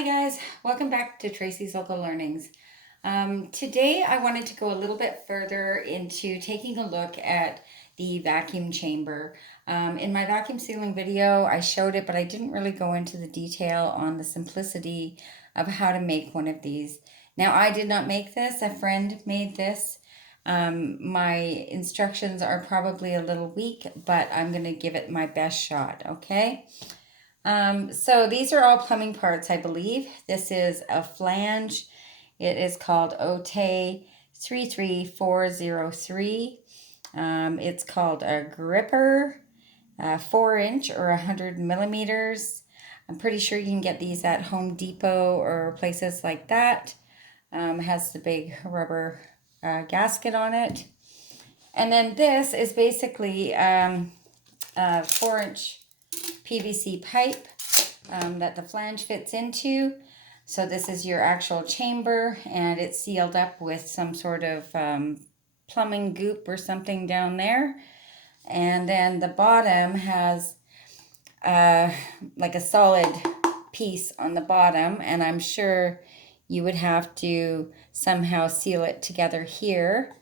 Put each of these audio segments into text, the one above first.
Hi guys, welcome back to Tracy's Local Learnings. Today I wanted to go a little bit further into taking a look at the vacuum chamber. In my vacuum sealing video I showed it, but I didn't really go into the detail on the simplicity of how to make one of these. Now I did not make this, a friend made this. My instructions are probably a little weak, but I'm going to give it my best shot, okay? So these are all plumbing parts, I believe. This is a flange. It is called OTE 33403. It's called a gripper, 4-inch or 100 millimeters. I'm pretty sure you can get these at Home Depot or places like that. Has the big rubber gasket on it. And then this is basically a 4-inch PVC pipe that the flange fits into. So this is your actual chamber, and it's sealed up with some sort of plumbing goop or something down there. And then the bottom has like a solid piece on the bottom, and I'm sure you would have to somehow seal it together here.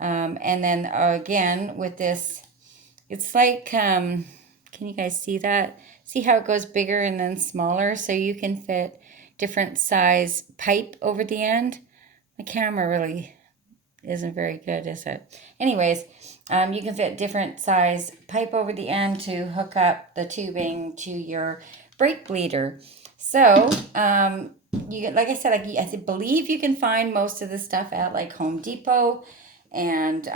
And then again with this, it's like can you guys see that? See how it goes bigger and then smaller, so you can fit different size pipe over the end? My camera really isn't very good, is it? Anyways, you can fit different size pipe over the end to hook up the tubing to your brake bleeder. So, you like I said, I believe you can find most of the stuff at like Home Depot, and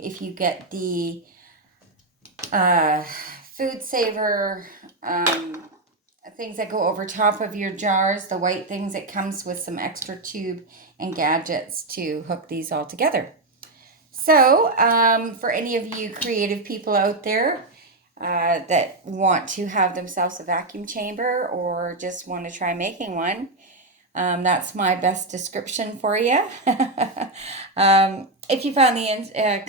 if you get the food saver things that go over top of your jars, the white things, it comes with some extra tube and gadgets to hook these all together. So for any of you creative people out there that want to have themselves a vacuum chamber or just want to try making one, that's my best description for you. If you found the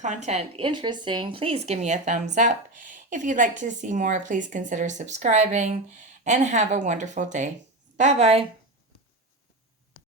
content interesting, please give me a thumbs up. If you'd like to see more, please consider subscribing, and have a wonderful day. Bye-bye.